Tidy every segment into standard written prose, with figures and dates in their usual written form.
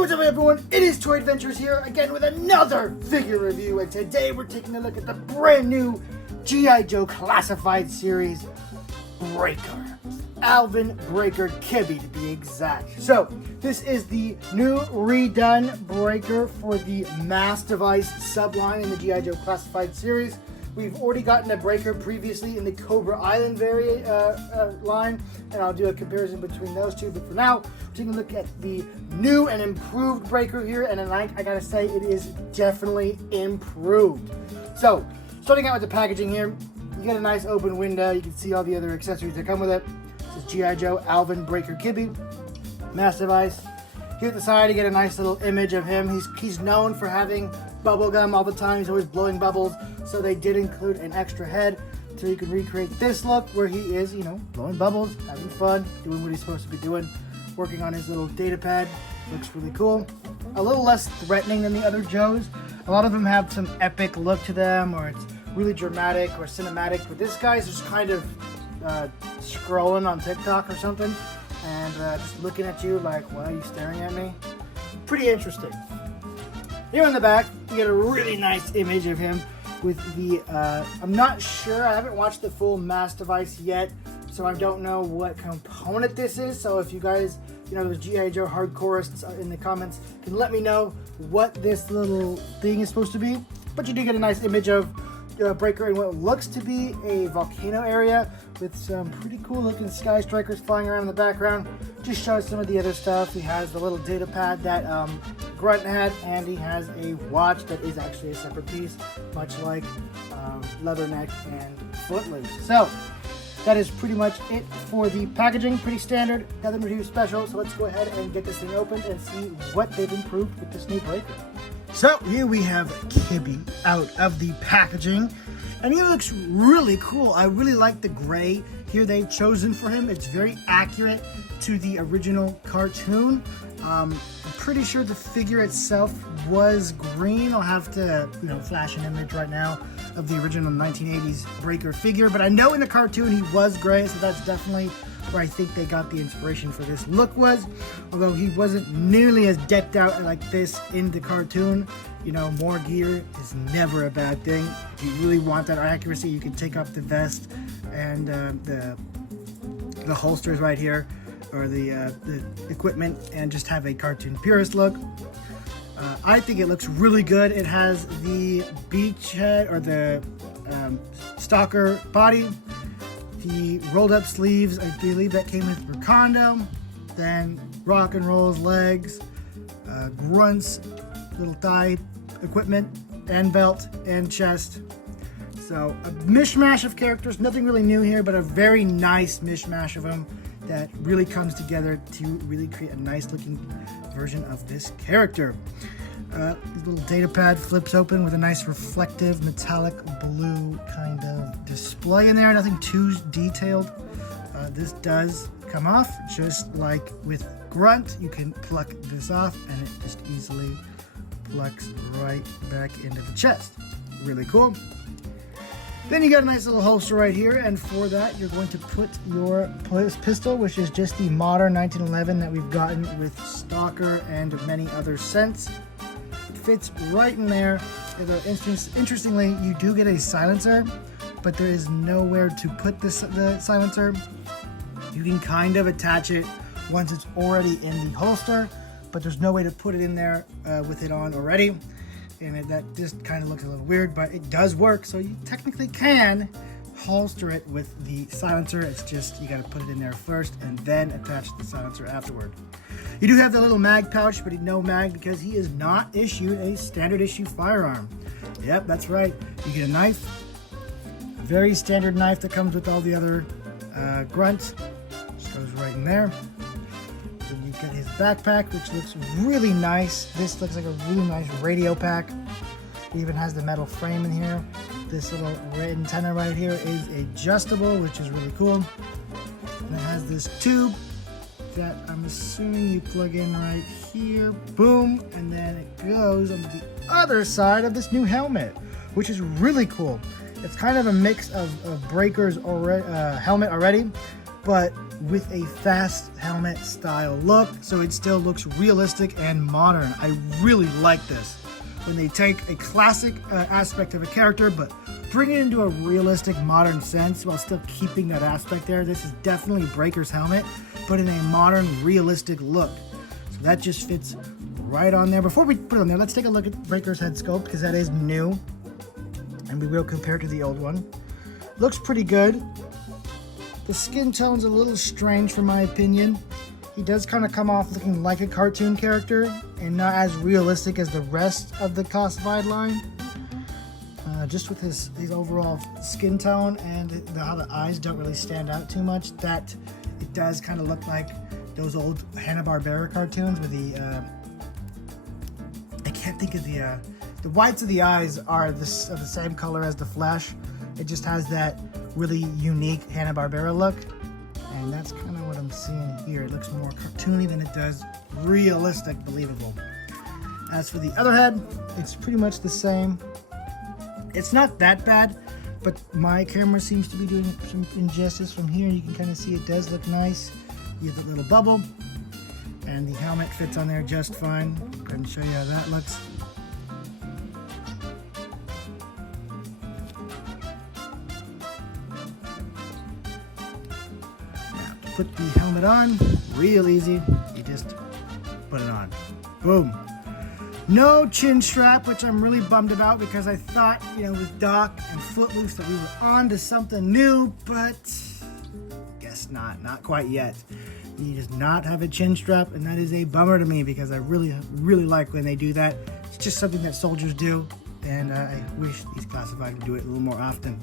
What's up everyone, it is Toy Adventures here again with another figure review, and today we're taking a look at the brand new G.I. Joe Classified Series Breaker. Alvin BREAKER Kibbey to be exact. So, this is the new redone Breaker for the mass device subline in the G.I. Joe Classified Series. We've already gotten a Breaker previously in the Cobra Island line, and I'll do a comparison between those two. But for now, we're taking a look at the new and improved Breaker here, and I gotta say, it is definitely improved. So, starting out with the packaging here, you get a nice open window. You can see all the other accessories that come with it. This is G.I. Joe Alvin BREAKER Kibbey, mass device. Here at the side, you get a nice little image of him. He's known for having bubble gum all the time. He's always blowing bubbles, so they did include an extra head so you can recreate this look where he is, you know, blowing bubbles, having fun, doing what he's supposed to be doing, working on his little data pad. Looks really cool. A little less threatening than the other Joes. A lot of them have some epic look to them, or it's really dramatic or cinematic, but this guy's just kind of scrolling on TikTok or something and just looking at you like, why are you staring at me? Pretty interesting. Here on the back, you get a really nice image of him with the, I'm not sure, I haven't watched the full mass device yet, so I don't know what component this is. So if you guys, you know, those G.I. Joe hardcoreists in the comments can let me know what this little thing is supposed to be. But you do get a nice image of Breaker in what looks to be a volcano area with some pretty cool looking sky strikers flying around in the background. Just shows some of the other stuff. He has the little data pad that Grunt had, and he has a watch that is actually a separate piece, much like Leatherneck and Footloose. So that is pretty much it for the packaging. Pretty standard, nothing too special. So let's go ahead and get this thing opened and see what they've improved with this new Breaker. So here we have Kibbey out of the packaging, and he looks really cool. I really like the gray here they've chosen for him. It's very accurate to the original cartoon. I'm pretty sure the figure itself was green. I'll have to, you know, flash an image right now of the original 1980s Breaker figure, but I know in the cartoon he was gray, so that's definitely where I think they got the inspiration for this look was, although he wasn't nearly as decked out like this in the cartoon. You know, more gear is never a bad thing. If you really want that accuracy, you can take off the vest and the holsters right here, or the equipment, and just have a cartoon purist look. I think it looks really good. It has the beachhead, or the stalker body, the rolled up sleeves, I believe that came with Recondo, then rock and roll's legs, Grunt's little thigh equipment, and belt, and chest. So a mishmash of characters, nothing really new here, but a very nice mishmash of them that really comes together to really create a nice looking version of this character. The little data pad flips open with a nice reflective metallic blue kind of display in there. Nothing too detailed. This does come off just like with Grunt. You can pluck this off and it just easily plucks right back into the chest. Really cool. Then you got a nice little holster right here, and for that you're going to put your pistol, which is just the modern 1911 that we've gotten with Stalker and many other scents. Fits right in there. Although interestingly, you do get a silencer, but there is nowhere to put the silencer. You can kind of attach it once it's already in the holster, but there's no way to put it in there with it on already. And that just kind of looks a little weird, but it does work, so you technically can holster it with the silencer. It's just you got to put it in there first and then attach the silencer afterward. You do have the little mag pouch, but no mag because he is not issued a standard issue firearm. Yep, that's right. You get a knife, a very standard knife that comes with all the other Grunts. Just goes right in there. Then you get his backpack, which looks really nice. This looks like a really nice radio pack. It even has the metal frame in here. This little red antenna right here is adjustable, which is really cool. And it has this tube that I'm assuming you plug in right here. Boom, and then it goes on the other side of this new helmet, which is really cool. It's kind of a mix of Breaker's helmet already, but with a fast helmet style look, so it still looks realistic and modern. I really like this. When they take a classic aspect of a character, but bring it into a realistic, modern sense while still keeping that aspect there. This is definitely Breaker's helmet, but in a modern, realistic look. So that just fits right on there. Before we put it on there, let's take a look at Breaker's head sculpt, because that is new, and we will compare it to the old one. Looks pretty good. The skin tone's a little strange for my opinion. He does kind of come off looking like a cartoon character and not as realistic as the rest of the classified line. Just with his overall skin tone and how the eyes don't really stand out too much, that it does kind of look like those old Hanna-Barbera cartoons with the I can't think of the whites of the eyes are the same color as the flesh. It just has that really unique Hanna-Barbera look, and that's kind of what I'm seeing here. It looks more cartoony than it does realistic, believable. As for the other head, it's pretty much the same. It's not that bad, but my camera seems to be doing some injustice from here. You can kind of see it does look nice. You have the little bubble, and the helmet fits on there just fine. Go ahead and show you how that looks. Now, to put the helmet on, real easy. You just put it on. Boom. No chin strap, which I'm really bummed about, because I thought, with Doc and Footloose that we were on to something new, but guess not. Not quite yet. He does not have a chin strap, and that is a bummer to me, because I really, really like when they do that. It's just something that soldiers do, and I wish these classified would do it a little more often.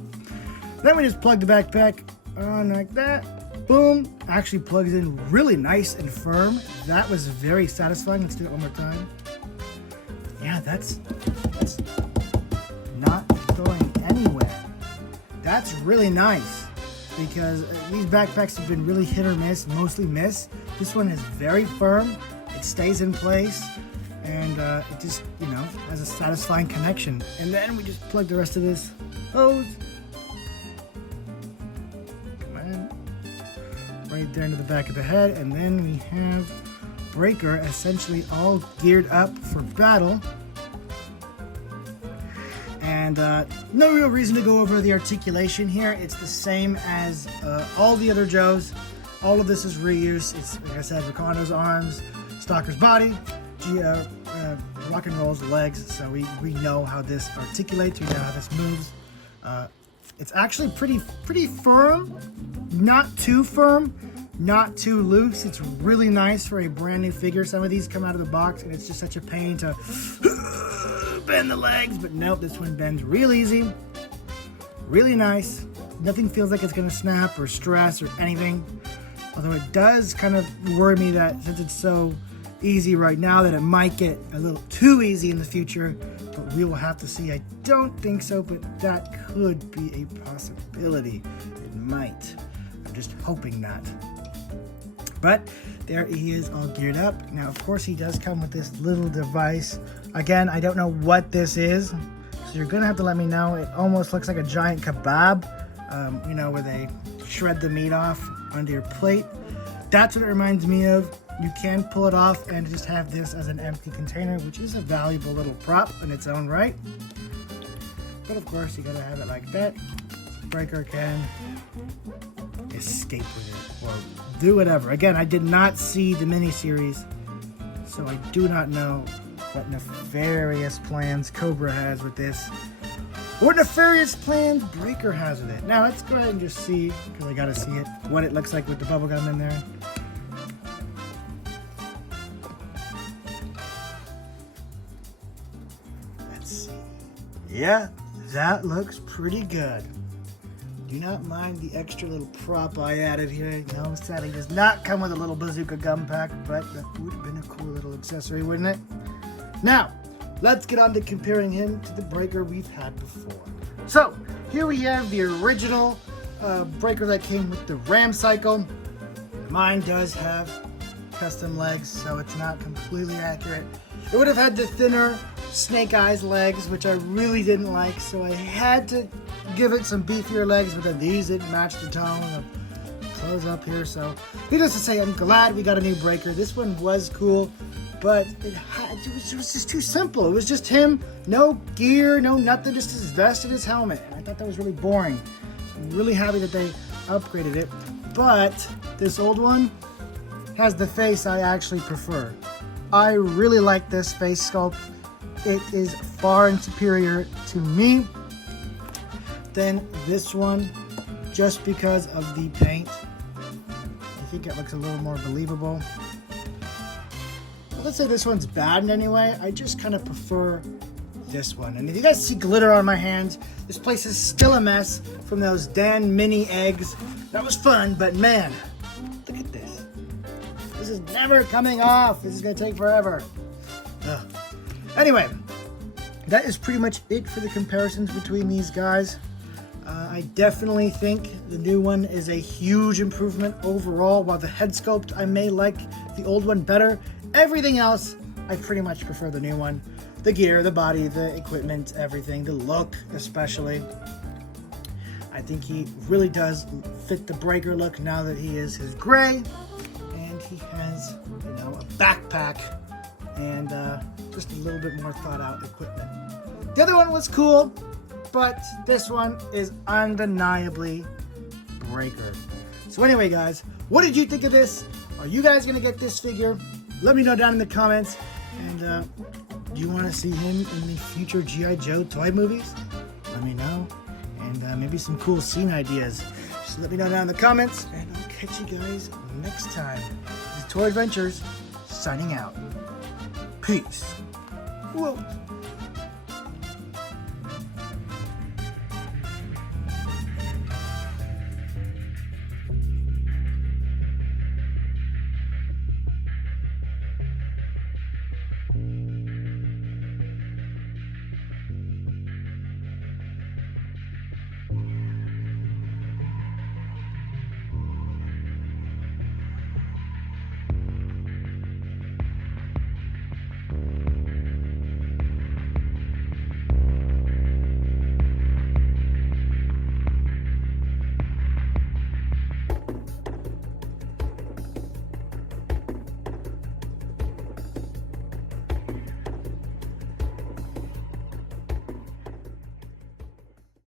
Then we just plug the backpack on like that. Boom. Actually plugs in really nice and firm. That was very satisfying. Let's do it one more time. Yeah, that's not going anywhere. That's really nice, because these backpacks have been really hit or miss, mostly miss. This one is very firm. It stays in place, and it just, has a satisfying connection. And then we just plug the rest of this hose. Come on. Right there into the back of the head, and then we have Breaker essentially all geared up for battle. And no real reason to go over the articulation here. It's the same as all the other Joes. All of this is reuse. It's, like I said, Ricardo's arms, Stalker's body, Rock and Roll's legs. So we know how this articulates. We know how this moves. It's actually pretty firm. Not too firm. Not too loose. It's really nice for a brand new figure. Some of these come out of the box and it's just such a pain to bend the legs, but nope, this one bends real easy. Really nice. Nothing feels like it's gonna snap or stress or anything. Although it does kind of worry me that since it's so easy right now that it might get a little too easy in the future, but we will have to see. I don't think so, but that could be a possibility. It might. I'm just hoping not. But there he is, all geared up. Now, of course, he does come with this little device. Again, I don't know what this is, so you're gonna have to let me know. It almost looks like a giant kebab, where they shred the meat off onto your plate. That's what it reminds me of. You can pull it off and just have this as an empty container, which is a valuable little prop in its own right. But of course, you gotta have it like that. Breaker can escape with it or do whatever. Again, I did not see the miniseries, so I do not know what nefarious plans Cobra has with this, or nefarious plans Breaker has with it. Now let's go ahead and just see, because I gotta see it, what it looks like with the bubblegum in there. Let's see. Yeah, that looks pretty good. Do not mind the extra little prop I added here. No, sadly does not come with a little bazooka gum pack, but that would have been a cool little accessory, wouldn't it? Now, let's get on to comparing him to the Breaker we've had before. So, here we have the original Breaker that came with the Ram Cycle. Mine does have custom legs, so it's not completely accurate. It would have had the thinner Snake Eyes legs, which I really didn't like, so I had to give it some beefier legs, but then these didn't match the tone of close up here. So needless to say, I'm glad we got a new Breaker. This one was cool, but it was just too simple. It was just him, no gear, no nothing, just his vest and his helmet. And I thought that was really boring. So I'm really happy that they upgraded it. But this old one has the face I actually prefer. I really like this face sculpt. It is far and superior to me than this one, just because of the paint. I think it looks a little more believable. But let's say this one's bad in any way. I just kind of prefer this one. And if you guys see glitter on my hands, this place is still a mess from those Dan mini eggs. That was fun, but man, look at this. This is never coming off. This is gonna take forever. Ugh. Anyway, that is pretty much it for the comparisons between these guys. I definitely think the new one is a huge improvement overall. While the head sculpt, I may like the old one better. Everything else, I pretty much prefer the new one. The gear, the body, the equipment, everything, the look especially. I think he really does fit the Breaker look now that he is his gray. And he has, you know, a backpack and just a little bit more thought out equipment. The other one was cool, but this one is undeniably Breaker. So anyway, guys, what did you think of this? Are you guys gonna get this figure? Let me know down in the comments. And do you want to see him in the future G.I. Joe toy movies? Let me know. And maybe some cool scene ideas. Just let me know down in the comments. And I'll catch you guys next time. This is Toy Adventures signing out. Peace. Whoa.